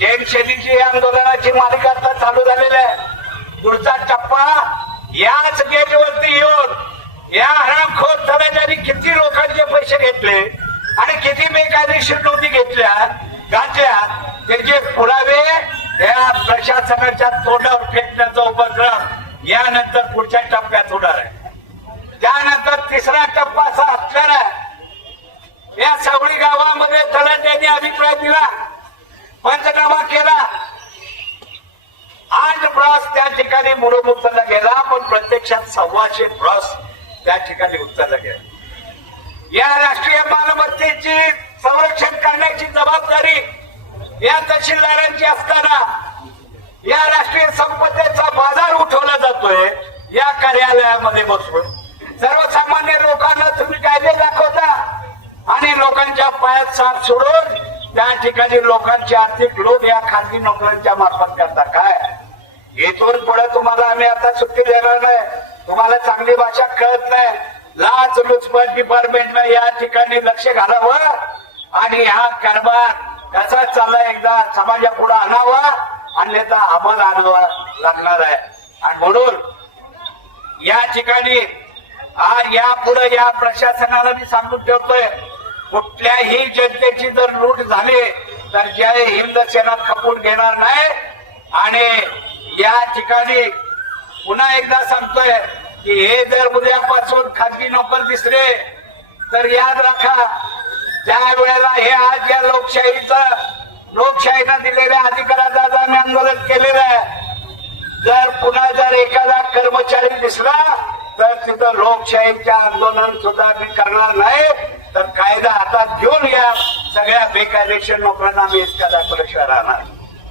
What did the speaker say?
जैन शैलीची आंदोलनाची मालिका आता चालू झालेली आहे. पुढचा टप्पा याच गेटवरती येऊन या हरामखोर तलाट्यांनी किती लोकांचे पैसे घेतले आणि किती बेकायदेशीर नोंदी घेतल्या घातल्या त्याचे पुरावे या प्रशासनाच्या तोंडावर फेकण्याचा उपक्रम यानंतर पुढच्या टप्प्यात होणार आहे. त्यानंतर तिसरा टप्पा असा असणार आहे. या सावळी गावामध्ये तलाट्यांनी अभिप्राय दिला पंचनामा केला आठ ब्रॉस त्या ठिकाणी उचलला गेला पण प्रत्यक्षात सव्वाशे ब्रॉस त्या ठिकाणी उचलला गेला. या राष्ट्रीय मालमत्तेची संरक्षण करण्याची जबाबदारी या तहसीलदारांची असताना या राष्ट्रीय संपत्तीचा बाजार उठवला जातोय या कार्यालयामध्ये बसून. सर्वसामान्य लोकांना तुम्ही कायदे दाखवता आणि लोकांच्या पायात साथ सोडून त्या ठिकाणी लोकांची आर्थिक लोभ या खाजगी नोकऱ्यांच्या मार्फत करता. काय? इथून पुढे तुम्हाला आम्ही आता सुट्टी देणार नाही. तुम्हाला चांगली भाषा कळत नाही. लाच लुचपत डिपार्टमेंटनं या ठिकाणी लक्ष घालावं आणि हा कारभार कसा चाललाय एकदा समाजापुढे आणावा. आणि तर अंमल आणावा लागणार आहे. आणि म्हणून या ठिकाणी आज यापुढे या प्रशासनाला मी सांगून ठेवतोय कुठल्याही जनतेची जर लूट झाली तर जय हिंद सेना खपून घेणार नाही. आणि या ठिकाणी पुन्हा एकदा सांगतोय की हे जर उद्यापासून खाजगी नोकर दिसले तर याद राखा त्या वेळेला हे आज या लोकशाहीचं लोकशाहीनं दिलेल्या अधिकाराचा आज आम्ही आंदोलन केलेलं आहे. जर पुन्हा जर एखादा कर्मचारी दिसला तर तिथं लोकशाहीच्या आंदोलन सुद्धा मी करणार नाही. तर कायदा हातात घेऊन या. सगळ्या बेकायदेशीर नोकऱ्यांना आम्ही इतका दाखवल्याशिवाय राहणार